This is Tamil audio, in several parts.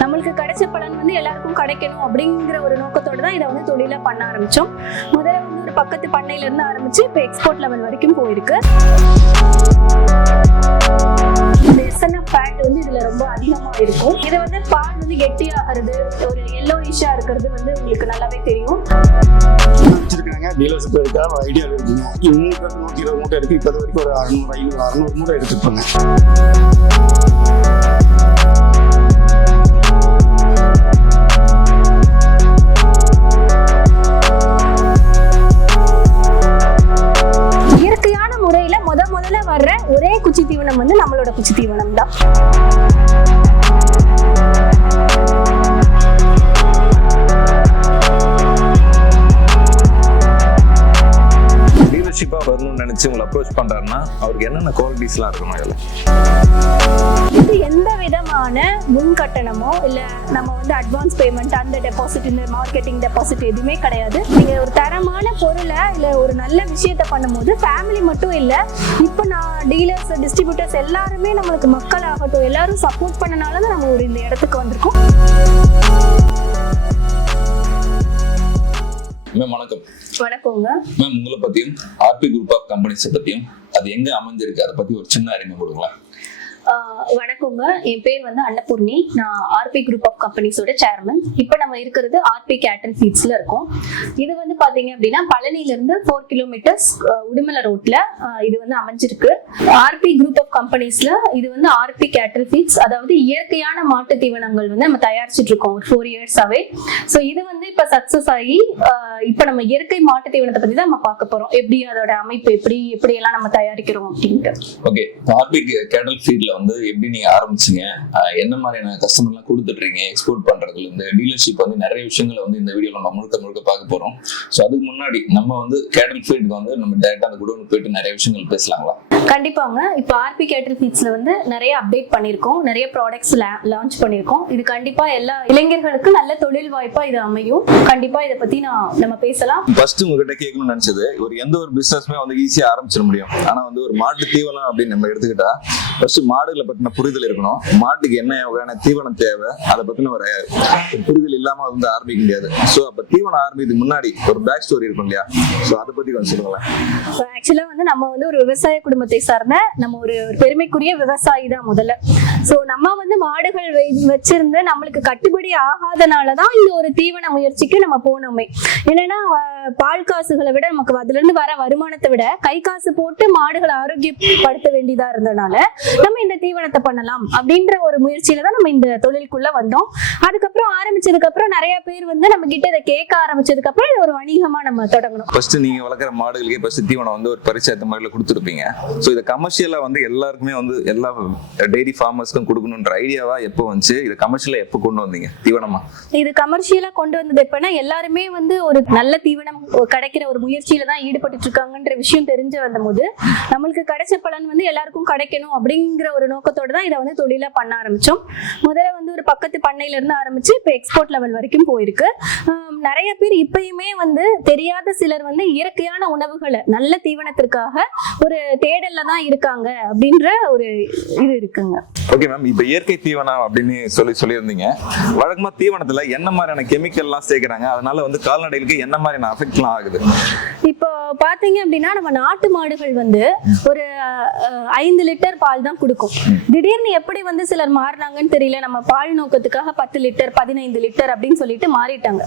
நம்மளுக்கு கிடைச்ச பலன் வந்து எல்லாருக்கும் கிடைக்கணும் அப்படிங்கிற ஒரு நோக்கத்தோட தான் இதை வந்து தொழிலாக பண்ண ஆரம்பித்தோம் முதல்ல வந்து ஒரு பக்கத்து பண்ணையில இருந்து ஆரம்பிச்சு இப்போ எக்ஸ்போர்ட் லெவல் வரைக்கும் போயிருக்கு. இந்த எஸ்என்எஃப் ஃபேட் வந்து இதுல ரொம்ப அதிகமா இருக்கும். இது வந்து பால் வந்து கெட்டியாகிறது ஒரு எல்லோ இஷா இருக்கிறது வந்து உங்களுக்கு நல்லாவே தெரியும். வச்சிருக்காங்க. ஐடியா இருக்குங்க. நூற்றி இருபது மூட்டை இருக்கு. இப்போ வரைக்கும் ஒரு அறுநூறு ஐநூறு அறுநூறு மூட்டை எடுத்துருப்பாங்க. தீவனம் வந்து நம்மளோட குச்சி தீவனம் தான் டீலர்ஷிப்பாக நினைச்சு உங்களை அப்ரோச் பண்றாருன்னா அவருக்கு என்னென்ன குவாலிட்டிஸ்லாம் இருக்கணும் அதில். இது எந்த விதமான முன் கட்டணமோ இல்ல நம்ம வந்து அட்வான்ஸ் பேமெண்ட் அந்த டெபாசிட் இந்த மார்க்கெட்டிங் டெபாசிட் எதுவுமே கிடையாது. நீங்க ஒரு தரமான பொருளை இல்ல ஒரு நல்ல விஷயத்த பண்ணும்போது ஃபேமிலி மட்டும் இல்ல இப்போ நான் டீலர்ஸ் டிஸ்ட்ரிபியூட்டர்ஸ் எல்லாருமே நம்மளுக்கு மக்கள் ஆகட்டும் எல்லாரும் சப்போர்ட் பண்ணனால தான் நம்ம ஒரு இந்த இடத்துக்கு வந்திருக்கோம். மேம் வணக்கம். வணக்கங்க. மேம் உங்களை பத்தியும் ஆர்பி குரூப் ஆஃப் கம்பெனிஸை பத்தியும் அது எங்க அமைஞ்சிருக்கு? அதை பத்தி ஒரு சின்ன அறிமுகம் ஆஹ் வணக்கங்க. என் பேர் வந்து அன்னபூர்ணி. நான் ஆர்பி குரூப் ஆஃப் கம்பெனிஸோட சேர்மன் இப்போ நம்ம இருக்கிறது ஆர்பி கேட்டல் ஃபீட்ஸ்ல இருக்கோம். இது வந்து பாத்தீங்க அப்படின்னா பழனில இருந்து ஃபோர் கிலோமீட்டர்ஸ் உடுமலை ரோட்ல இது வந்து அமைஞ்சிருக்கு. ஆர்பி குரூப் ஆஃப் கம்பெனிஸ்ல இது வந்து ஆர்பி கேட்டல் ஃபீட்ஸ் அதாவது இயற்கையான மாட்டு தீவனங்கள் வந்து நம்ம தயாரிச்சிட்டு இருக்கோம். ஒரு ஃபோர் இயர்ஸாவே ஸோ இது வந்து இப்போ சக்சஸ் ஆகி இப்போ நம்ம இயற்கை மாட்டு தீவனத்தை பத்தி தான் நம்ம பார்க்க போறோம். எப்படி அதோட அமைப்பு எப்படி எப்படி எல்லாம் நம்ம தயாரிக்கிறோம் அப்படின்ட்டு. ஓகே ஆர்பி கேட்டல் ஃபீட்ல வந்து எப்படி நீங்க ஆரம்பிச்சீங்க? என்ன மாதிரியான கஸ்டமர்லாம் கொடுத்துட்டு இருக்கீங்க எக்ஸ்போர்ட் பண்றதுல இருந்து டீலர்ஷிப் வந்து நிறைய விஷயங்களை வந்து இந்த வீடியோல நம்ம முழுக்க முழுக்க பார்க்க போறோம். ஸோ அதுக்கு முன்னாடி நம்ம வந்து கேட்டல் ஃபீல்டுக்கு வந்து நம்ம டேரக்டா அந்த குடோனுக்கு போயிட்டு நிறைய விஷயங்கள் பேசலாங்களா? கண்டிப்பாங்க. இப்போ ஆர்பி கேட்டல் ஃபீட்ஸ்ல வந்து நிறைய அப்டேட் பண்ணியிருக்கோம். நிறைய ப்ராடக்ட்ஸ் லான்ச் பண்ணியிருக்கோம். இது கண்டிப்பா எல்லா இளைஞர்களுக்கு நல்ல தொழில் வாய்ப்பா இது அமையும். கண்டிப்பா இதை பத்தி நான் நம்ம பேசலாம். ஃபர்ஸ்ட் உங்ககிட்ட கேட்கணும்னு நினைச்சது ஒரு எந்த ஒரு பிசினஸ்மே வந்து ஈஸியா ஆரம்பிச்சிட முடியும். ஆனா வந்து ஒரு மாட்டு தீவனம் அப்படின்னு நம்ம எடுத்துக்கிட்டா ஃபர்ஸ்ட் மாடுகளை பற்றின புரிதல் இருக்கணும். மாட்டுக்கு என்ன வகையான தீவனம் தேவை அதை பற்றின ஒரு புரிதல் இல்லாமல் வந்து ஆரம்பிக்க முடியாது. ஸோ அப்போ தீவனம் ஆரம்பிக்கிறதுக்கு முன்னாடி ஒரு பேக் ஸ்டோரி இருக்கும் இல்லையா? ஸோ அதை பற்றி கொஞ்சம் சொல்லுங்களேன். ஆக்சுவலாக வந்து நம்ம வந்து ஒரு விவசாய குடும்பத்தை சார்ந்த நம்ம ஒரு ஒரு பெருமைக்குரிய விவசாயி தான் முதல்ல. ஸோ நம்ம வந்து மாடுகள் வை- வச்சிருந்து நம்மளுக்கு கட்டுப்படி ஆகாதனால தான் இந்த ஒரு தீவன முயற்சிக்கு நம்ம போனோமே. என்னன்னா பால் காசுகளை விட நமக்கு அதுல இருந்து வர வருமானத்தை விட கை காசு போட்டு மாடுகளை ஆரோக்கியப்படுத்த வேண்டியதா இருந்தனால நம்ம இந்த தீவனத்தை பண்ணலாம் அப்படின்ற ஒரு முயற்சியில தான் நம்ம இந்த தொழிலுக்குள்ள வந்தோம். அதுக்கப்புறம் ஆரம்பிச்சதுக்கு அப்புறம் நிறைய பேர் வந்து நம்ம கிட்ட இதை கேட்க ஆரம்பிச்சதுக்கு அப்புறம் இது ஒரு வணிகமா நம்ம தொடங்கணும். ஃபர்ஸ்ட் நீங்க வளர்க்குற மாடுகளுக்கே ஃபர்ஸ்ட் தீவனம் வந்து ஒரு பரிச்சயத்த முறையில் கொடுத்துருப்பீங்க. ஸோ இதை கமர்ஷியலா வந்து எல்லாருக்குமே வந்து எல்லா டெய்ரி ஃபார்மர்ஸ்க்கும் கொடுக்கணுன்ற ஐடியாவா எப்போ வந்துச்சு? இது கமர்ஷியலா எப்போ கொண்டு வந்தீங்க? தீவனமா? இது கமர்ஷியலா கொண்டு வந்தது எப்பன்னா எல்லாருமே வந்து ஒரு நல்ல தீவனம் கிடைக்கிற ஒரு முயற்சியில தான் ஈடுபட்டு இருக்காங்கன்ற விஷயம் தெரிஞ்சு வந்தபோது நம்மளுக்கு கிடைச்ச பலன் வந்து எல்லாருக்கும் கிடைக்கணும் அப்படிங்கிற ஒரு நோக்கத்தோட தான் இதை வந்து தொழிலா பண்ண ஆரம்பிச்சோம். முதல்ல வந்து ஒரு பக்கத்து பண்ணையில இருந்து ஆரம்பிச்சு இப்போ எக்ஸ்போர்ட் லெவல் வரைக்கும் போயிருக்கு. நிறைய பேர் இப்பயுமே வந்து தெரியாத சிலர் வந்து இயற்கையான உணவுகளை நல்ல தீவனத்திற்காக ஒரு தேடல்ல தான் இருக்காங்க அப்படின்ற ஒரு இது இருக்குங்க. ஓகே மேம் இப்போ இயற்கை தீவனம் அப்படின்னு சொல்லி சொல்லியிருந்தீங்க. வழக்கமா தீவனத்துல என்ன மாதிரியான கெமிக்கல்லாம் சேர்க்குறாங்க? அதனால வந்து கால்நடைகளுக்கு என்ன மாதிரியான அஃபெக்ட்லாம் ஆகுது. இப்போ பாத்தீங்க அப்படின்னா நம்ம நாட்டு மாடுகள் வந்து ஒரு ஐந்து லிட்டர் பால் தான் கொடுக்கும். திடீர்னு எப்படி வந்து சிலர் மாறினாங்கன்னு தெரியல. நம்ம பால் நோக்கத்துக்காக பத்து லிட்டர் பதினைந்து லிட்டர் அப்படின்னு சொல்லிட்டு மாறிட்டாங்க.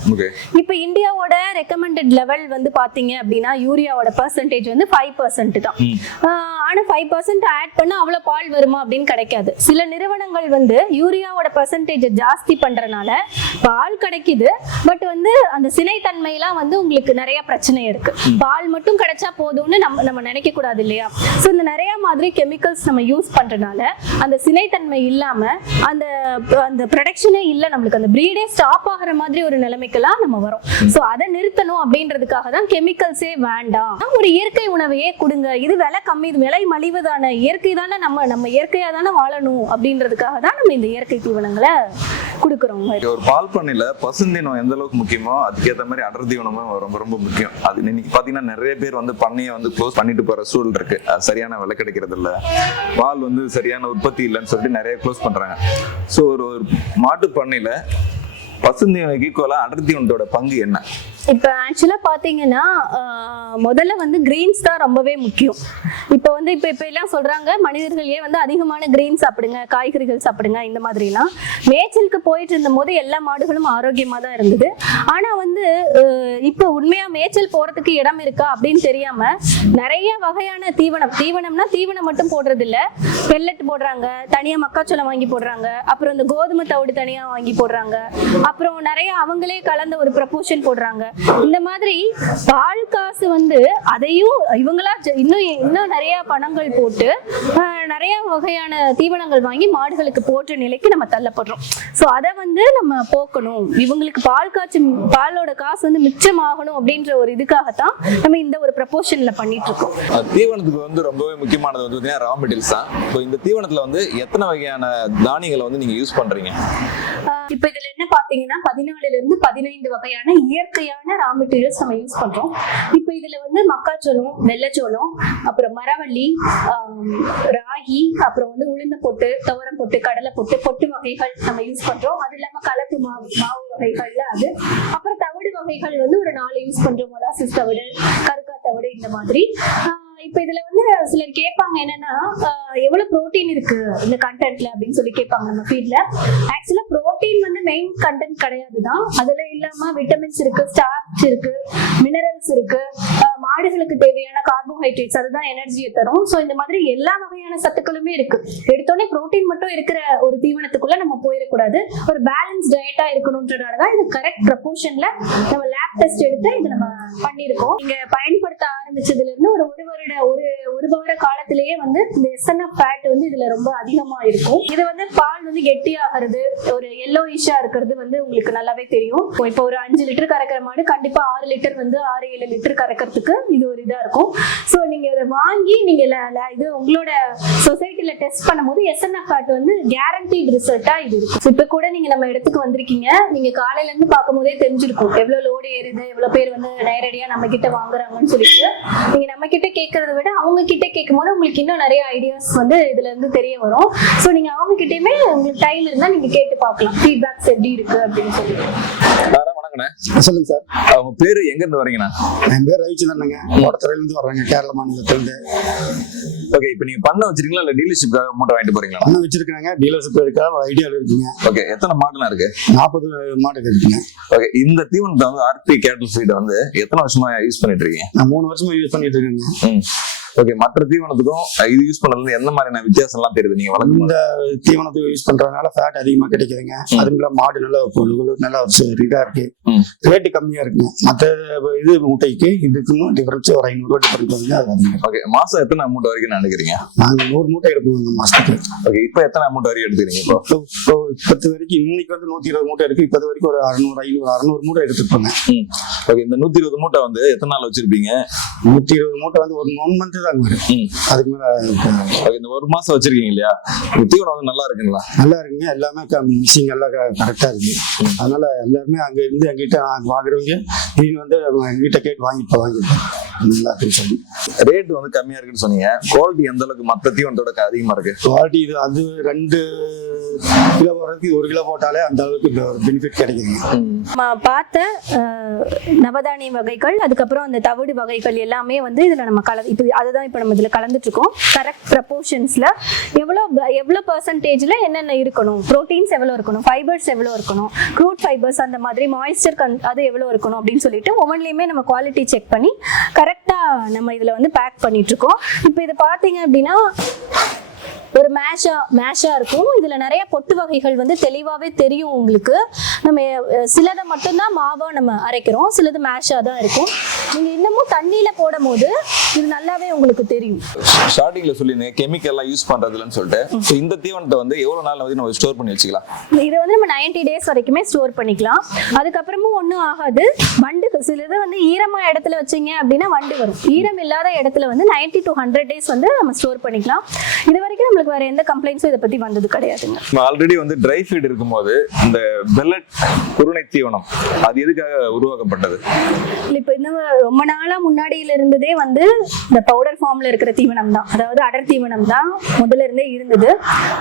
இப்போ இந்தியாவோட ரெக்கமெண்டட் லெவல் வந்து பாத்தீங்க அப்படின்னா யூரியாவோட பர்சன்டேஜ் வந்து ஃபைவ் பர்சன்ட் தான். ஆனா ஃபைவ் பர்சன்ட் ஆட் பண்ணா அவ்வளவு பால் வருமா அப்படின்னு கிடைக்காது. சில நிறுவனங்கள் வந்து யூரியாவோட பர்சன்டேஜ் ஜாஸ்தி பண்றனால பால் கிடைக்குது. பட் வந்து அந்த சினைத்தன்மையெல்லாம் வந்து உங்களுக்கு நிறைய பிரச்சனை இருக்கு. பால் மட்டும் கிடைச்சா போதும்னு நம்ம நம்ம நினைக்க கூடாது இல்லையா? ஸோ இந்த நிறைய மாதிரி கெமிக்கல்ஸ் நம்ம யூஸ் பண்றனால அந்த சினைத்தன்மை இல்லாம அந்த அந்த ப்ரொடக்ஷனே இல்லை நம்மளுக்கு. அந்த ப்ரீடே ஸ்டாப் ஆகிற மாதிரி ஒரு நிலைமைக்கெல்லாம் நம்ம வரோம். ஸோ அதை நிறுத்தணும் அப்படின்றதுக்காக தான் கெமிக்கல்ஸே வேண்டாம். ஒரு இயற்கை உணவையே கொடுங்க. இது விலை கம்மி இது விலை மலிவு தானே. இயற்கை தானே நம்ம நம்ம இயற்கையா தானே வாழணும் அப்படின்றதுக்காக தான் நம்ம இந்த இயற்கை தீவனங்களை கொடுக்குறோம். ஒரு பால் பண்ணையில பசுந்தீனம் எந்த அளவுக்கு முக்கியமோ அதுக்கேற்ற மாதிரி அடர் தீவனமும் ரொம்ப ரொம்ப முக்கியம். அது இன்னைக்கு பாத்தீங்கன்னா நிறைய பேர் வந்து பண்ணையை வந்து க்ளோஸ் பண்ணிட்டு போற சூழல் இருக்கு. அது சரியான விலை கிடைக்கிறது இல்ல பால் வந்து சரியான உற்பத்தி இல்லைன்னு சொல்லிட்டு நிறைய க்ளோஸ் பண்றாங்க. ஸோ ஒரு ஒரு மாட்டு பண்ணையில பசுந்தீவனுக்கு ஈக்குவலா அடர்த்தி தீவனத்தோட பங்கு என்ன? இப்போ ஆக்சுவலாக பார்த்தீங்கன்னா முதல்ல வந்து கிரீன்ஸ் தான் ரொம்பவே முக்கியம். இப்போ வந்து இப்போ இப்போ எல்லாம் சொல்கிறாங்க மனிதர்களே வந்து அதிகமான கிரீன் சாப்பிடுங்க காய்கறிகள் சாப்பிடுங்க இந்த மாதிரிலாம். மேய்ச்சலுக்கு போயிட்டு இருந்தபோது எல்லா மாடுகளும் ஆரோக்கியமாக தான் இருந்தது. ஆனால் வந்து இப்போ உண்மையாக மேய்ச்சல் போகிறதுக்கு இடம் இருக்கா அப்படின்னு தெரியாமல் நிறைய வகையான தீவனம் தீவனம்னா தீவனம் மட்டும் போடுறது இல்லை பெல்லட் போடுறாங்க தனியாக மக்காச்சோளம் வாங்கி போடுறாங்க அப்புறம் இந்த கோதுமை தவிடு தனியாக வாங்கி போடுறாங்க. அப்புறம் நிறைய அவங்களே கலந்த ஒரு ப்ரப்போஷன் போடுறாங்க. இந்த மாதிரி பால் காசு வந்து அதையும் இவங்களா இன்னும் இன்னும் நிறைய பணங்கள் போட்டு நிறைய வகையான தீவனங்கள் வாங்கி மாடுகளுக்கு போற்ற நிலைக்கு நம்ம தள்ளப்படுறோம். ஸோ அதை வந்து நம்ம போக்கணும். இவங்களுக்கு பால் காய்ச்சி பாலோட காசு வந்து மிச்சமாகணும் அப்படின்ற ஒரு இதுக்காகத்தான் நம்ம இந்த ஒரு ப்ரப்போர்ஷன்ல பண்ணிட்டு இருக்கோம் தீவனத்துக்கு வந்து ரொம்பவே முக்கியமானது வந்து பார்த்தீங்கன்னா ரா மெட்டீரியல்ஸ் தான். இப்போ இந்த தீவனத்துல வந்து எத்தனை வகையான தானியங்களை வந்து நீங்க யூஸ் பண்றீங்க? ஆஹ் இப்ப இதுல என்ன பாத்தீங்கன்னா பதினாலுல இருந்து பதினைந்து வகையான இயற்கையான ரா மெட்டீரியல்ஸ் நம்ம யூஸ் பண்றோம்? இப்போ இதுல வந்து மக்காச்சோளம் வெள்ளச்சோளம் அப்புறம் மரவள்ளி ராகி அப்புறம் வந்து உளுந்த பொட்டு துவரம் பொட்டு கடலை பொட்டு பொட்டு வகைகள் நம்ம யூஸ் பண்றோம். அது இல்லாம கலப்பு மாவு மாவு வகைகள்ல அது. அப்புறம் தவிடு வகைகள் வந்து ஒரு நாலு யூஸ் பண்றோம். மொலாசிஸ் தவிடு கருக்கா தவிடு இந்த மாதிரி. இப்ப இதுல வந்து சிலர் கேட்பாங்க என்னன்னா எவ்வளவு புரோட்டீன் இருக்கு இந்த கண்டென்ட்ல அப்படின்னு சொல்லி கேட்பாங்க நம்ம ஃபீட்ல ஆக்சுவலா ப்ரோட்டீன் வந்து மெயின் கண்டென்ட் கிடையாது தான் அதுல இல்லாம விட்டமின்ஸ் இருக்கு ஸ்டார்ச் இருக்கு மினரல்ஸ் இருக்கு. மாடுகளுக்கு தேவையான கார்போஹைட்ரேட்ஸ் அதுதான் எனர்ஜியை தரும். ஸோ இந்த மாதிரி எல்லா வகையான சத்துக்களுமே இருக்கு. எடுத்தோடனே புரோட்டீன் மட்டும் இருக்கிற ஒரு தீவனத்துக்குள்ள நம்ம போயிடக்கூடாது. ஒரு பேலன்ஸ் டயட்டா இருக்கணும்ன்றனால தான் இது கரெக்ட் ப்ரப்போர்ஷன்ல நம்ம லேப் டெஸ்ட் எடுத்து இது நம்ம பண்ணியிருக்கோம். நீங்க பயன்படுத்த ஆரம்பிச்சதுல இருந்து ஒரு ஒரு வருட ஒரு ஒரு வார காலத்திலேயே வந்து இந்த எஸ்என்எஃப் ஃபேட் வந்து இதுல ரொம்ப அதிகமா இருக்கும். இது வந்து பால் வந்து கெட்டி ஆகிறது ஒரு எல்லோயிஷா இருக்கிறது வந்து உங்களுக்கு நல்லாவே தெரியும். இப்போ ஒரு அஞ்சு லிட்டர் கறக்கிற மாடு கண்டிப்பா ஆறு லிட்டர் வந்து ஆறு ஏழு லிட்டர் கறக்கிறதுக்கு இது ஒரு இதா இருக்கும். ஸோ நீங்க இதை வாங்கி நீங்க இது உங்களோட சொசைட்டில டெஸ்ட் பண்ணும்போது எஸ்என்எஃப் ஃபேட் வந்து கேரண்டீட் ரிசல்ட்டா இது இருக்கும். இப்போ இப்ப கூட நீங்க நம்ம இடத்துக்கு வந்திருக்கீங்க. நீங்க காலையில இருந்து பார்க்கும் போதே தெரிஞ்சிருக்கும். எவ்வளவு லோடு ஏறுது எவ்வளவு பேர் வந்து நேரடியா நம்ம கிட்ட வாங்குறாங்கன்னு சொல்லிட்டு. நீங்க நம்ம கிட்ட கேட்கறத விட அவங்க கிட்ட கேட்கும் போது உங்களுக்கு இன்னும் நிறைய ஐடியாஸ் வந்து இதுல இருந்து தெரிய வரும். ஸோ நீங்க அவங்க கிட்டயுமே உங்களுக்கு டைம் இருந்தா நீங்க கேட்டு பார்க்கலாம். ஃபீட்பேக்ஸ் எப்படி இருக்கு அப்படின்னு சொல்லி வணக்கண்ணே. சொல்லுங்க சார். அவங்க பேரு எங்க இருந்து வரீங்கண்ணா என் பேர் ரவிச்சந்திரனுங்க கோடத்துறையிலேருந்து வர்றாங்க கேரள மாநிலத்திலிருந்து. ஓகே இப்போ நீங்க பண்ண வச்சிருக்கீங்களா இல்ல டீலர்ஷிப்காக மூட்டை வாங்கிட்டு போறீங்களா? பண்ண வச்சிருக்காங்க டீலர்ஷிப் இருக்கா ஐடியாவில் இருக்குங்க. ஓகே எத்தனை மாடுலாம் இருக்கு? நாற்பது மாடு இருக்குங்க. ஓகே இந்த தீவனத்தை வந்து ஆர்பி கேட்டல் ஃபீட் வந்து எத்தனை வருஷமா யூஸ் பண்ணிட்டு இருக்கீங்க? நான் மூணு வருஷமா யூஸ் பண்ணிட்டு இருக்கேங்க. ஓகே மற்ற தீவனத்துக்கும் இது யூஸ் பண்ணதுல இருந்து எந்த மாதிரியான வித்தியாசம் எல்லாம் தெரியுது? நீங்க இந்த தீவனத்தை யூஸ் பண்றதுனால ஃபேட் அதிகமா கிடைக்குதுங்க. இல்லாம மாடு நல்லா நல்லா இதா இருக்கு. ரேட்டு கம்மியா இருக்குங்க. மற்ற இது மூட்டைக்கு இதுக்கும் டிஃபரன்ஸ் ஒரு ஐநூறு ரூபாய் டிஃபரன்ஸ் வந்து அது ஓகே மாசம் எத்தனை அமௌண்ட் வரைக்கும் நினைக்கிறீங்க நாங்க நூறு மூட்டை எடுப்போம் மாசத்துக்கு. ஓகே இப்போ எத்தனை அமௌண்ட் வரைக்கும் எடுத்துக்கிறீங்க இப்போ? இப்போ இப்போ இப்பத்து வரைக்கும் இன்னைக்கு வந்து நூத்தி இருபது மூட்டை இருக்கு. இப்போது வரைக்கும் ஒரு அறுநூறு ஐநூறு அறுநூறு மூட்டை எடுத்துருப்பாங்க. ஓகே இந்த நூத்தி இருபது மூட்டை வந்து எத்தனை நாள் வச்சிருப்பீங்க? நூத்தி இருபது மூட்டை வந்து ஒரு ஒன் மந்த் தான் வரும். அதுக்கு மேல இந்த ஒரு மாசம் வச்சிருக்கீங்க இல்லையா? தீவனம் வந்து நல்லா இருக்குங்களா? நல்லா இருக்குங்க. எல்லாமே மிக்சிங் எல்லாம் கரெக்டா இருக்கு. அதனால எல்லாருமே அங்க இருந்து எங்கிட்ட வாங்குறவங்க நீங்க வந்து எங்கிட்ட கேட்டு வாங்கி இப்போ வாங்கிப்போம் நல்லா இருக்குன்னு சொல்லி. ரேட் வந்து கம்மியா இருக்குன்னு சொன்னீங்க. குவாலிட்டி எந்த அளவுக்கு மத்த தீவனத்தோட அதிகமா இருக்கு? குவாலிட்டி இது அது ரெண்டு கிலோ போடுறதுக்கு ஒரு கிலோ போட்டாலே அந்த அளவுக்கு பெனிஃபிட் கிடைக்குதுங்க. பார்த்த நவதானிய வகைகள் அதுக்கப்புறம் அந்த தவிடு வகைகள் எல்லாமே வந்து இதில் நம்ம கல இப்போ அதுதான் இப்போ நம்ம இதில் கலந்துட்டு இருக்கோம் கரெக்ட் ப்ரப்போர்ஷன்ஸில் எவ்வளோ எவ்வளோ பர்சன்டேஜில் என்னென்ன இருக்கணும்? ப்ரோட்டீன்ஸ் எவ்வளோ இருக்கணும்? ஃபைபர்ஸ் எவ்வளோ இருக்கணும்? க்ரூட் ஃபைபர்ஸ் அந்த மாதிரி மாய்ஸ்டர் கன் அது எவ்வளோ இருக்கணும் அப்படின்னு சொல்லிட்டு ஒவ்வொன்றிலையுமே நம்ம குவாலிட்டி செக் பண்ணி கரெக்டாக நம்ம இதில் வந்து பேக் பண்ணிட்டு இருக்கோம் இப்போ இது பார்த்தீங்க அப்படின்னா ஒரு மேஷா மேஷா இருக்கும். இதுல நிறைய பொட்டு வகைகள் வந்து தெளிவாவே தெரியும் உங்களுக்கு. நம்ம சிலதை மட்டும்தான் மாவா நம்ம அரைக்கிறோம். சிலது மேஷா தான் இருக்கும். நீங்க இன்னமும் தண்ணியில போடும் போது இது நல்லாவே உங்களுக்கு தெரியும். ஸ்டார்டிங்ல சொல்லியிருந்தீங்க கெமிக்கல் எல்லாம் யூஸ் பண்றது இல்லைன்னு சொல்லிட்டு. So, இந்த தீவனத்தை வந்து எவ்வளவு நாள் வந்து நம்ம ஸ்டோர் பண்ணி வச்சுக்கலாம்? இதை வந்து நம்ம 90 டேஸ் வரைக்குமே ஸ்டோர் பண்ணிக்கலாம். அதுக்கப்புறமும் ஒன்றும் ஆகாது. வண்டு சிலது வந்து ஈரமா இடத்துல வச்சீங்க அப்படின்னா வண்டு வரும். ஈரம் இல்லாத இடத்துல வந்து 90 டு ஹண்ட்ரட் டேஸ் வந்து நம்ம ஸ்டோர் பண்ணிக்கலாம். இது வரைக்கும் நம்மளுக்கு நம்மளுக்கு வேற எந்த கம்ப்ளைண்ட்ஸும் இதை பத்தி வந்தது கிடையாதுங்க. ஆல்ரெடி வந்து ட்ரை ஃபீட் இருக்கும்போது இந்த பெல்லட் குருணை தீவனம் அது எதுக்காக உருவாக்கப்பட்டது? இல்ல இப்ப இன்னும் ரொம்ப நாளா முன்னாடியில இருந்ததே வந்து இந்த பவுடர் ஃபார்ம்ல இருக்கிற தீவனம் தான். அதாவது அடர் தீவனம் தான் முதல்ல இருந்தே இருந்தது.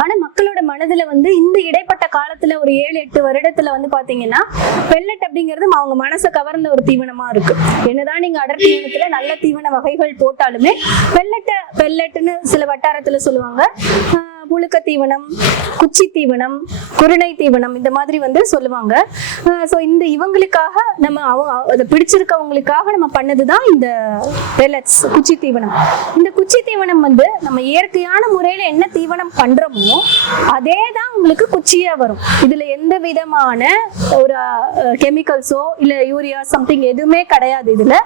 ஆனா மக்களோட மனதுல வந்து இந்த இடைப்பட்ட காலத்துல ஒரு ஏழு எட்டு வருடத்துல வந்து பாத்தீங்கன்னா பெல்லட் அப்படிங்கிறது அவங்க மனசை கவர்ந்த ஒரு தீவனமா இருக்கு. என்னதான் நீங்க அடர் தீவனத்துல நல்ல தீவன வகைகள் போட்டாலுமே பெல்லட்டை பெல்லட்னு சில வட்டாரத்துல சொல்லுவாங்க. Hi. புழுக்க தீவனம் குச்சி தீவனம் குருணை தீவனம் இந்த மாதிரி வந்து சொல்லுவாங்க. ஸோ இந்த இவங்களுக்காக நம்ம அவங்க அதை பிடிச்சிருக்கவங்களுக்காக நம்ம பண்ணது தான் இந்த பெலட்ஸ் குச்சி தீவனம். இந்த குச்சி தீவனம் வந்து நம்ம இயற்கையான முறையில் என்ன தீவனம் பண்றோமோ அதே தான் உங்களுக்கு குச்சியே வரும். இதுல எந்த விதமான ஒரு கெமிக்கல்ஸோ இல்ல யூரியா சம்திங் எதுவுமே கிடையாது இதுல.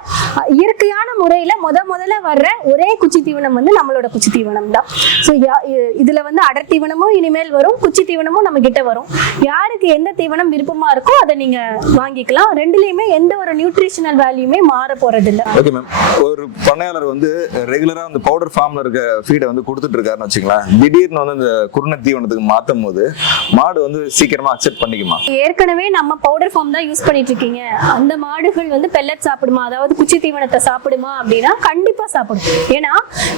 இயற்கையான முறையில முத முதல்ல வர்ற ஒரே குச்சி தீவனம் வந்து நம்மளோட குச்சி தீவனம் தான் ஸோ இதுல வந்து அடர் தீவனமும் இனிமேல் வரும் குச்சி தீவனமும் நம்ம கிட்ட வரும். யாருக்கு எந்த தீவனம் விருப்பமா இருக்கோ அதை நீங்க வாங்கிக்கலாம். ரெண்டுலயுமே எந்த ஒரு நியூட்ரிஷனல் வேல்யூமே மாற போறது இல்ல ஓகே மேம் ஒரு பண்ணையாளர் வந்து ரெகுலரா அந்த பவுடர் ஃபார்ம்ல இருக்க ஃபீடை வந்து கொடுத்துட்டு இருக்காருன்னு வச்சுங்களேன் திடீர்னு வந்து இந்த குருணை தீவனத்துக்கு மாத்தும் போது மாடு வந்து சீக்கிரமா அக்செப்ட் பண்ணிக்குமா? ஏற்கனவே நம்ம பவுடர் ஃபார்ம் தான் யூஸ் பண்ணிட்டு இருக்கீங்க. அந்த மாடுகள் வந்து பெல்லட் சாப்பிடுமா? அதாவது குச்சி தீவனத்தை சாப்பிடுமா அப்படின்னா கண்டிப்பா சாப்பிடும். ஏன்னா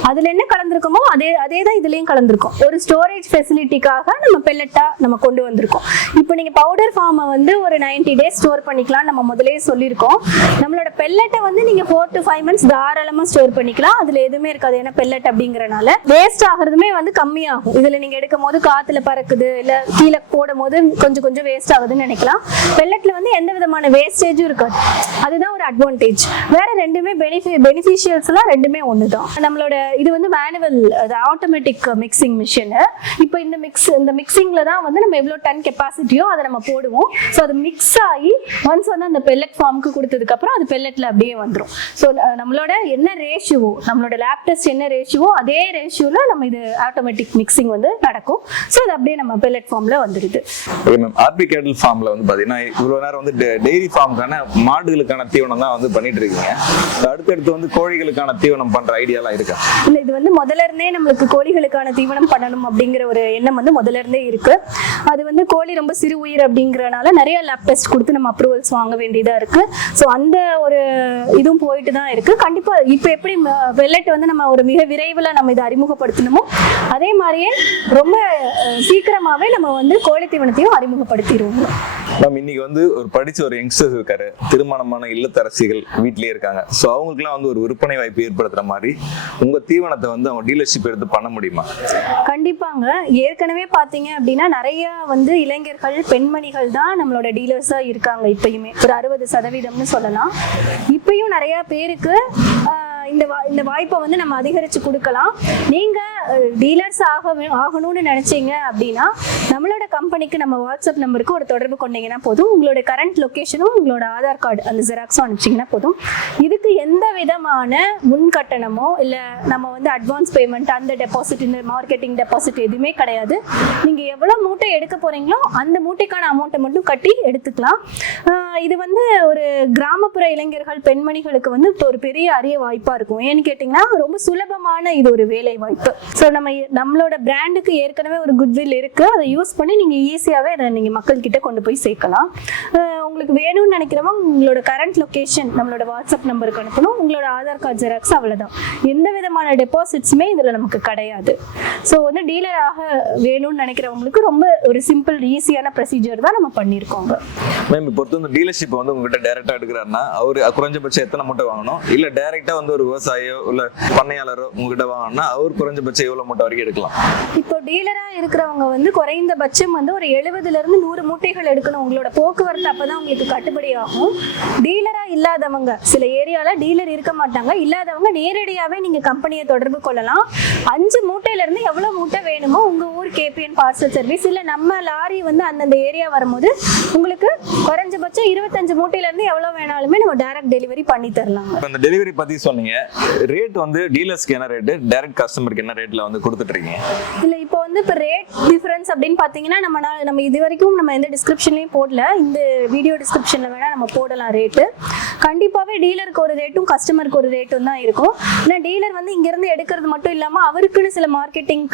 அதுல என்ன கலந்துருக்கோமோ அதே அதே தான் இதுலயும் கலந்துருக்கும். ஒரு ஸ்டோரேஜ் ஃபெசிலிட்டிக்காக நம்ம பெல்லட்டாக நம்ம கொண்டு வந்திருக்கோம். இப்போ நீங்கள் பவுடர் ஃபார்மை வந்து ஒரு 90 டேஸ் ஸ்டோர் பண்ணிக்கலாம் நம்ம முதலே சொல்லியிருக்கோம். நம்மளோட பெல்லட்டை வந்து நீங்கள் ஃபோர் டு ஃபைவ் மந்த்ஸ் தாராளமாக ஸ்டோர் பண்ணிக்கலாம். அதில் எதுவுமே இருக்காது. ஏன்னா பெல்லட் அப்படிங்கிறனால வேஸ்ட் ஆகுறதுமே வந்து கம்மியாகும். இதில் நீங்கள் எடுக்கும் போது காற்றுல பறக்குது இல்லை கீழே போடும் போது கொஞ்சம் கொஞ்சம் வேஸ்ட் ஆகுதுன்னு நினைக்கலாம். பெல்லட்டில் வந்து எந்த விதமான வேஸ்டேஜும் இருக்காது. அதுதான் ஒரு அட்வான்டேஜ் வேற ரெண்டுமே பெனிஃபி பெனிஃபிஷியல்ஸ்லாம் ரெண்டுமே ஒன்று தான் நம்மளோட இது வந்து மேனுவல் அது ஆட்டோமேட்டிக் மிக்சிங் மிஷின் இப்போ இந்த மிக்ஸ் இந்த மிக்சிங்ல தான் வந்து நம்ம எவ்வளோ டன் கெப்பாசிட்டியோ அதை நம்ம போடுவோம். ஸோ அது மிக்ஸ் ஆகி ஒன்ஸ் வந்து அந்த பெல்லட் ஃபார்முக்கு கொடுத்ததுக்கு அப்புறம் அது பெல்லட்ல அப்படியே வந்துடும் ஸோ நம்மளோட என்ன ரேஷியோவோ நம்மளோட லேப் டெஸ்ட் என்ன ரேஷியோவோ அதே ரேஷியோல நம்ம இது ஆட்டோமேட்டிக் மிக்சிங் வந்து நடக்கும். ஸோ அது அப்படியே நம்ம பெல்லட் ஃபார்ம்ல வந்துடுது ஓகே மேம் ஆர்பி கேட்டல் ஃபார்ம்ல வந்து பாத்தீங்கன்னா இவ்வளவு நேரம் வந்து டெய்ரி ஃபார்முக்கான மாடுகளுக்கான தீவனம் தான் வந்து பண்ணிட்டு இருக்கீங்க. அடுத்தடுத்து வந்து கோழிகளுக்கான தீவனம் பண்ற ஐடியாலாம் இருக்கா? இல்ல இது வந்து முதல்ல இருந்தே நம்மளுக்கு கோழிகளுக்கான தீவனம் பண்ணணும்? அப்படிங்கிற ஒரு எண்ணம் வந்து முதல்ல இருந்தே இருக்கு. அது வந்து கோழி ரொம்ப சிறு உயிர் அப்படிங்கறனால நிறைய லேப் டெஸ்ட் கொடுத்து நம்ம அப்ரூவல்ஸ் வாங்க வேண்டியதா இருக்கு. ஸோ அந்த ஒரு இதுவும் போயிட்டு தான் இருக்கு. கண்டிப்பா இப்போ எப்படி வெள்ளட் வந்து நம்ம ஒரு மிக விரைவில் நம்ம இதை அறிமுகப்படுத்தணுமோ அதே மாதிரியே ரொம்ப சீக்கிரமாவே நம்ம வந்து கோழி தீவனத்தையும் அறிமுகப்படுத்திடுவோம். மேம் இன்னைக்கு வந்து ஒரு படிச்ச ஒரு யங்ஸ்டர்ஸ் இருக்காரு. திருமணமான இல்லத்தரசிகள் வீட்லயே இருக்காங்க. ஸோ அவங்களுக்குலாம் வந்து ஒரு விற்பனை வாய்ப்பு ஏற்படுத்துற மாதிரி உங்க தீவனத்தை வந்து அவங்க டீலர்ஷிப் எடுத்து பண்ண முடியுமா? கண்டிப்பாங்க. ஏற்கனவே பாத்தீங்க அப்படின்னா நிறைய வந்து இளைஞர்கள் பெண்மணிகள் தான் நம்மளோட டீலர்ஸாக இருக்காங்க இப்பயுமே. ஒரு அறுபது சதவீதம்னு சொல்லலாம். இப்பயும் நிறைய பேருக்கு இந்த வா இந்த வாய்ப்பை வந்து நம்ம அதிகரித்து கொடுக்கலாம். நீங்கள் டீலர்ஸ் ஆக ஆகணும்னு நினச்சிங்க அப்படின்னா நம்மளோட கம்பெனிக்கு நம்ம வாட்ஸ்அப் நம்பருக்கு ஒரு தொடர்பு கொண்டீங்கன்னா போதும். உங்களோட கரண்ட் லொக்கேஷனும் உங்களோட ஆதார் கார்டு அந்த ஜெராக்ஸும் அனுப்பிச்சிங்கன்னா போதும். இதுக்கு எந்த விதமான முன்கட்டணமோ இல்லை நம்ம வந்து அட்வான்ஸ் பேமெண்ட் அந்த டெபாசிட் இந்த மார்க்கெட்டிங் டெபாசிட் எதுவுமே கிடையாது. நீங்கள் எவ்வளோ மூட்டை எடுக்க போகிறீங்களோ அந்த மூட்டைக்கான அமௌண்ட்டை மட்டும் கட்டி எடுத்துக்கலாம். இது வந்து ஒரு கிராமப்புற இளைஞர்கள் பெண்மணிகளுக்கு வந்து ஒரு பெரிய அரிய வாய்ப்பாக இருக்கும். ஏன்னு கேட்டிங்கன்னா ரொம்ப சுலபமான இது ஒரு வேலை வாய்ப்பு ஸோ நம்ம நம்மளோட பிராண்டுக்கு ஏற்கனவே ஒரு குட்வில் இருக்குது அதை யூஸ் பண்ணி நீங்கள் ஈஸியாகவே அதை நீங்கள் மக்கள்கிட்ட கொண்டு போய் சேர்க்கலாம். உங்களுக்கு வேணும்னு நினைக்கிறவங்க உங்களோட கரண்ட் லொக்கேஷன் நம்மளோட வாட்ஸ்அப் நம்பருக்கு அனுப்பணும். உங்களோட ஆதார் கார்டு ஜெராக்ஸ் அவ்வளோதான் எந்த விதமான டெபாசிட்ஸுமே இதில் நமக்கு கிடையாது. ஸோ வந்து டீலராக வேணும்னு நினைக்கிறவங்களுக்கு ரொம்ப ஒரு சிம்பிள் ஈஸியான ப்ரொசீஜர் தான் நம்ம பண்ணியிருக்கோங்க மேம் இப்போ ஒருத்தர் வந்து டீலர்ஷிப் வந்து உங்ககிட்ட டேரெக்டாக எடுக்கிறாருன்னா அவர் குறைஞ்சபட்சம் எத்தனை மூட்டை வாங்கணும்? இல்லை டேரெக்டாக வந்து ஒரு விவசாயியோ இல்ல பண்ணையாளரோ உங்ககிட்ட வாங்கணும்னா அவர் குறைஞ்சபட்சம் எவ்வளவு மூட்டை வரைக்கும் எடுக்கலாம். இப்போ டீலரா இருக்கிறவங்க வந்து குறைந்தபட்சம் வந்து ஒரு எழுபதுல இருந்து நூறு மூட்டைகள் எடுக்கணும். உங்களோட போக்குவரத்து அப்பதான் உங்களுக்கு கட்டுப்படி ஆகும். டீலரா இல்லாதவங்க சில ஏரியால டீலர் இருக்க மாட்டாங்க. இல்லாதவங்க நேரடியாவே நீங்க கம்பெனியை தொடர்பு கொள்ளலாம். அஞ்சு மூட்டையில இருந்து எவ்வளவு மூட்டை வேணுமோ உங்க ஊர் கேபிஎன் பார்சல் சர்வீஸ் இல்ல நம்ம லாரி வந்து அந்தந்த ஏரியா வரும்போது உங்களுக்கு குறைஞ்சபட்சம் இருபத்தஞ்சு மூட்டையில இருந்து எவ்வளவு வேணாலுமே நம்ம டைரக்ட் டெலிவரி பண்ணி இப்ப இந்த டெலிவரி பத்தி சொன்னீங்க. ரேட் வந்து டீலர்ஸ்க்கு என்ன ரேட்டு டைரக்ட் கஸ்டமருக்கு என்ன ரேட்ல வந்து கொடுத்துட்டு இருக்கீங்க இல்ல இப்போ வந்து இப்போ ரேட் டிஃபரன்ஸ் அப்படின்னு பார்த்தீங்கன்னா நம்ம நம்ம இது வரைக்கும் நம்ம எந்த டிஸ்கிரிப்ஷன்லையும் போடல. இந்த வீடியோ டிஸ்கிரிப்ஷனில் வேணால் நம்ம போடலாம் ரேட்டு கண்டிப்பாகவே டீலருக்கு ஒரு ரேட்டும் கஸ்டமருக்கு ஒரு ரேட்டும் தான் இருக்கும். ஏன்னா டீலர் வந்து இங்கேருந்து எடுக்கிறது மட்டும் இல்லாமல் அவருக்குன்னு சில மார்க்கெட்டிங்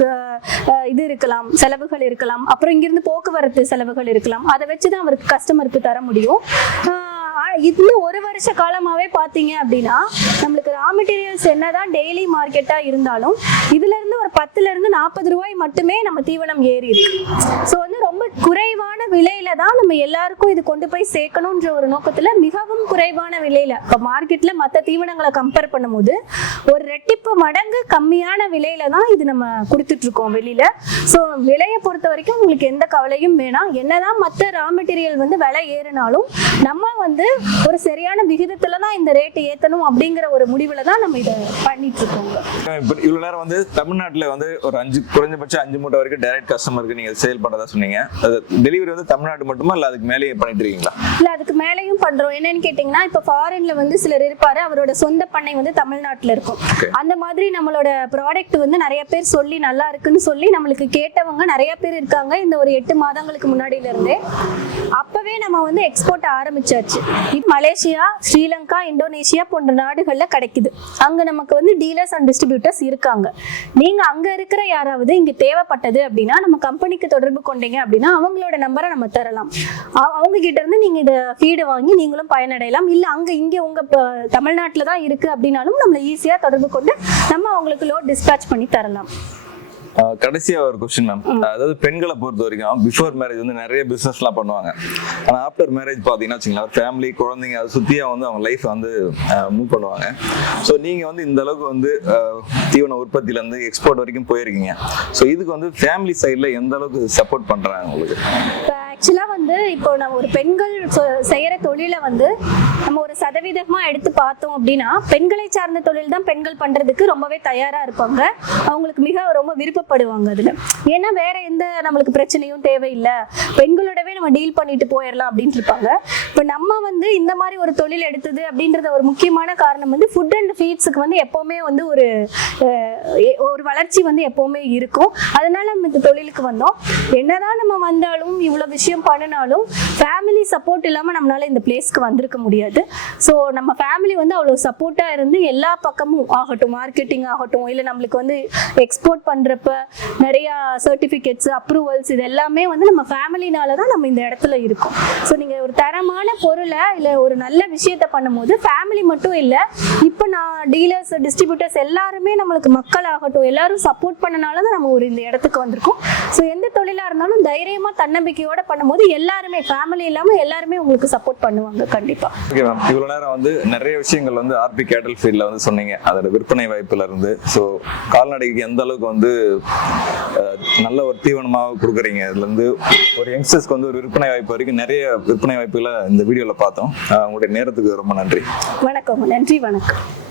இது இருக்கலாம் செலவுகள் இருக்கலாம். அப்புறம் இங்கிருந்து போக்குவரத்து செலவுகள் இருக்கலாம். அதை வச்சு தான் அவருக்கு கஸ்டமருக்கு தர முடியும். ஆஹ் இந்த ஒரு வருஷ காலமாவே பாத்தீங்க அப்படின்னா நம்மளுக்கு ரா மெட்டீரியல்ஸ் என்னதான் டெய்லி மார்க்கெட்டா இருந்தாலும் இதுல இருந்து ஒரு பத்துல இருந்து நாற்பது ரூபாய் மட்டுமே நம்ம தீவனம் ஏறி இருக்கு ஸோ வந்து ரொம்ப குறைவான விலையில தான் நம்ம எல்லாருக்கும் இது கொண்டு போய் சேர்க்கணுன்ற ஒரு நோக்கத்துல மிகவும் குறைவான விலையில இப்போ மார்க்கெட்ல மற்ற தீவனங்களை கம்பேர் பண்ணும்போது ஒரு ரெட்டிப்பு மடங்கு கம்மியான விலையில தான் இது நம்ம கொடுத்துட்டு இருக்கோம் வெளியில. ஸோ விலையை பொறுத்த வரைக்கும் உங்களுக்கு எந்த கவலையும் வேணாம். என்னதான் மற்ற ரா மெட்டீரியல் வந்து விலை ஏறினாலும் நம்ம வந்து ஒரு சரியான விகிதத்துல தான் இந்த ரேட் ஏத்தணும் அப்படிங்கிற ஒரு முடிவுல தான் நம்ம இதை பண்ணிட்டு இருக்கோங்க. இவ்வளவு நேரம் வந்து தமிழ்நாட்டுல வந்து ஒரு அஞ்சு குறைஞ்சபட்சம் அஞ்சு மூட்டை வரைக்கும் டைரக்ட் கஸ்டமருக்கு நீங்க சேல் பண்றதா சொன்னீங்க. அது டெலிவரி வந்து தமிழ்நாடு மட்டுமா இல்ல அதுக்கு மேலேயே பண்ணிட்டு இருக்கீங்களா? இல்ல அதுக்கு மேலேயும் பண்றோம். என்னன்னு கேட்டீங்கன்னா இப்ப ஃபாரின்ல வந்து சிலர் இருப்பாரு. அவரோட சொந்த பண்ணை வந்து தமிழ்நாட்டுல இருக்கும். அந்த மாதிரி நம்மளோட ப்ராடக்ட் வந்து நிறைய பேர் சொல்லி நல்லா இருக்குன்னு சொல்லி நம்மளுக்கு கேட்டவங்க நிறைய பேர் இருக்காங்க. இந்த ஒரு எட்டு மாதங்களுக்கு முன்னாடியில இருந்தே அப்பவே நம்ம வந்து எக்ஸ்போர்ட் ஆரம்பிச்சாச்சு. மலேசியா ஸ்ரீலங்கா இந்தோனேஷியா போன்ற நாடுகள்ல கிடைக்குது. அங்க நமக்கு வந்து டீலர்ஸ் அண்ட் டிஸ்ட்ரிபியூட்டர்ஸ் இருக்காங்க. நீங்க அங்க இருக்கிற யாராவது இங்க தேவைப்பட்டது அப்படின்னா நம்ம கம்பெனிக்கு தொடர்பு கொண்டீங்க அப்படின்னா அவங்களோட நம்பரை நம்ம தரலாம். அவங்க கிட்ட இருந்து நீங்க இத ஃபீடு வாங்கி நீங்களும் பயனடையலாம். இல்ல அங்க இங்க உங்க ப- தமிழ்நாட்டுல தான் இருக்கு அப்படின்னாலும் நம்மள ஈஸியா தொடர்பு கொண்டு நம்ம அவங்களுக்கு லோட் டிஸ்பேச் பண்ணி தரலாம். கடைசியா ஒரு கொஸ்டின் மேம் அதாவது பெண்களை பொறுத்த வரைக்கும் பிஃபோர் மேரேஜ் வந்து நிறைய பிசினஸ் எல்லாம் பண்ணுவாங்க. ஆனா ஆஃப்டர் மேரேஜ் பாத்தீங்கன்னா வச்சுங்களேன் ஃபேமிலி குழந்தைங்க அதை சுத்தியா வந்து அவங்க லைஃப் வந்து மூவ் பண்ணுவாங்க. ஸோ நீங்க வந்து இந்த அளவுக்கு வந்து தீவன உற்பத்தியில இருந்து எக்ஸ்போர்ட் வரைக்கும் போயிருக்கீங்க. ஸோ இதுக்கு வந்து ஃபேமிலி சைட்ல எந்த அளவுக்கு சப்போர்ட் பண்றாங்க உங்களுக்கு? ஆக்சுவலாக வந்து இப்போ நம்ம ஒரு பெண்கள் சொ- செய்யற தொழிலை வந்து நம்ம ஒரு சதவீதமா எடுத்து பார்த்தோம் அப்படின்னா பெண்களை சார்ந்த தொழில் தான் பெண்கள் பண்றதுக்கு ரொம்பவே தயாரா இருப்பாங்க. அவங்களுக்கு மிக ரொம்ப தேவைப்படுவாங்க அதுல. ஏன்னா வேற எந்த நம்மளுக்கு பிரச்சனையும் தேவையில்லை. பெண்களோடவே நம்ம டீல் பண்ணிட்டு போயிடலாம் அப்படின்ட்டு இருப்பாங்க. இப்போ நம்ம வந்து இந்த மாதிரி ஒரு தொழில் எடுத்தது அப்படின்றத ஒரு முக்கியமான காரணம் வந்து ஃபுட் அண்ட் ஃபீட்ஸுக்கு வந்து எப்போவுமே வந்து ஒரு ஒரு வளர்ச்சி வந்து எப்போவுமே இருக்கும். அதனால நம்ம இந்த தொழிலுக்கு வந்தோம். என்னதான் நம்ம வந்தாலும் இவ்வளோ விஷயம் பண்ணினாலும் ஃபேமிலி சப்போர்ட் இல்லாமல் நம்மளால இந்த பிளேஸ்க்கு வந்திருக்க முடியாது. ஸோ நம்ம ஃபேமிலி வந்து அவ்வளோ சப்போர்ட்டாக இருந்து எல்லா பக்கமும் ஆகட்டும் மார்க்கெட்டிங் ஆகட்டும் இல்லை நம்மளுக்கு வந்து எக்ஸ்போர்ட் பண்ணுறப்ப நிறையா சர்டிஃபிகேட்ஸ் அப்ரூவல்ஸ் இது எல்லாமே வந்து நம்ம ஃபேமிலினால தான் நம்ம இந்த இடத்துல இருக்கோம். ஸோ நீங்கள் ஒரு தரமான பொருளை இல்லை ஒரு நல்ல விஷயத்த பண்ணும்போது ஃபேமிலி மட்டும் இல்லை இப்போ நான் டீலர்ஸ் டிஸ்ட்ரிபியூட்டர்ஸ் எல்லாருமே நம்மளுக்கு மக்கள் ஆகட்டும் எல்லாரும் சப்போர்ட் பண்ணனால தான் நம்ம ஒரு இந்த இடத்துக்கு வந்திருக்கோம். ஸோ எந்த தொழிலாக இருந்தாலும் தைரியமாக தன்னம்பிக்கையோட பண்ணும்போது எல்லாருமே ஃபேமிலி இல்லாமல் எல்லாருமே உங்களுக்கு சப்போர்ட் பண்ணுவாங்க கண்டிப்பாக ஓகே மேம் இவ்வளோ நேரம் வந்து நிறைய விஷயங்கள் வந்து ஆர்பி கேட்டல் ஃபீல்டில் வந்து சொன்னீங்க. அதோட விற்பனை வாய்ப்புல இருந்து ஸோ கால்நடைக்கு எந்த அளவுக்கு வந்து நல்ல ஒரு தீவனமாக கொடுக்குறீங்க. இதுலேருந்து ஒரு யங்ஸ்டர்ஸ்க்கு வந்து ஒரு விற்பனை வாய்ப்பு வரைக்கும் நிறைய விற்பனை வாய்ப்புகளை இந்த வீடியோவில் பார்த்தோம். உங்களுடைய நேரத்துக்கு ரொம்ப நன்றி. வணக்கம். நன்றி. வணக்கம்.